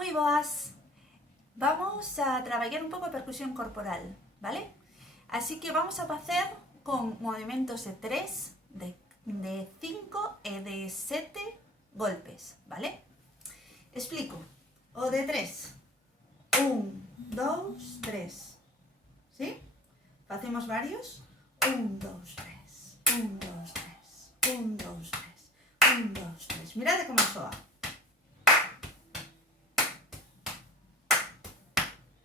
Moi boas! Vamos a traballar un pouco a percusión corporal, vale? Así que vamos a facer con movimentos de 3, de 5 e de 7 golpes, vale? Explico. O de 3. 1, 2, 3. ¿Sí? Facemos varios. 1, 2, 3. 1, 2, 3. 1, 2, 3. 1, 2, 3. Mirade como soa.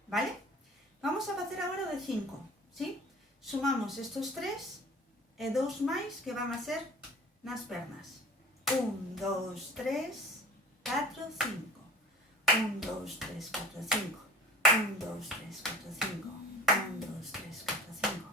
¿Vale? Vamos a facer agora de 5, ¿sí? Sumamos estos 3 e 2 máis que van a ser nas pernas. 1, 2, 3, 4, 5. 1, 2, 3, 4, 5. 1, 2, 3, 4, 5. 1, 2, 3, 4, 5.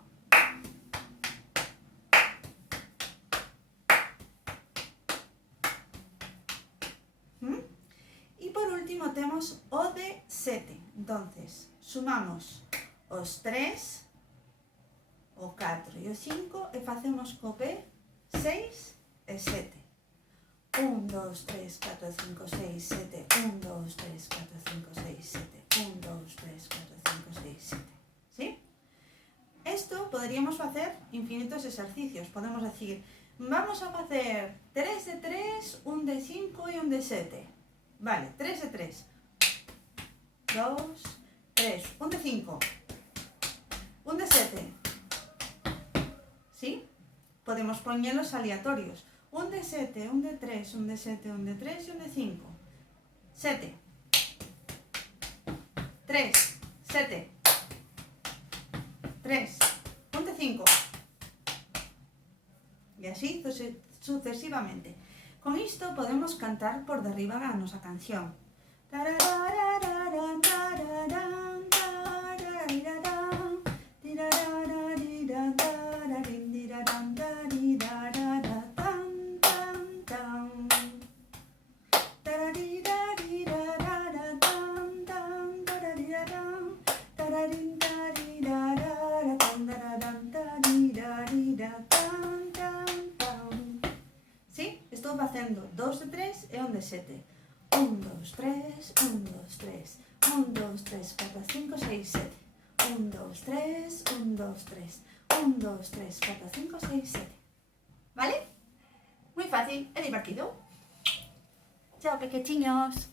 Y por último temos o de 7. Entonces, sumamos os 3, o 4 e o 5 e facemos co pé 6 e 7. 1, 2, 3, 4, 5, 6, 7. 1, 2, 3, 4, 5, 6, 7. 1, 2, 3, 4, 5, 6, 7. ¿Sí? Esto podríamos facer infinitos exercicios. Podemos decir, vamos a facer 3 de 3, 1 de 5 e 1 de 7. Vale, 3 de 3. 2, 3. 1 de 5. 1 de 7. ¿Sí? Podemos poñelos aleatorios. 1 de 7, 1 de 3, 1 de 7, 1 de 3 y 1 de 5. 7. 3. 7. 3. 1 de 5. Y así sucesivamente. Con isto podemos cantar por derriba a nosa canción. ¿Sí? Estou facendo 2 de 3 e 1 de 7. 1, 2, 3, 1, 2, 3. 1, 2, 3, 4, 5, 6, 7. 1, 2, 3, 1, 2, 3. 1, 2, 3, 4, 5, 6, 7. ¿Vale? Muy fácil, es divertido. Chao, pequeños.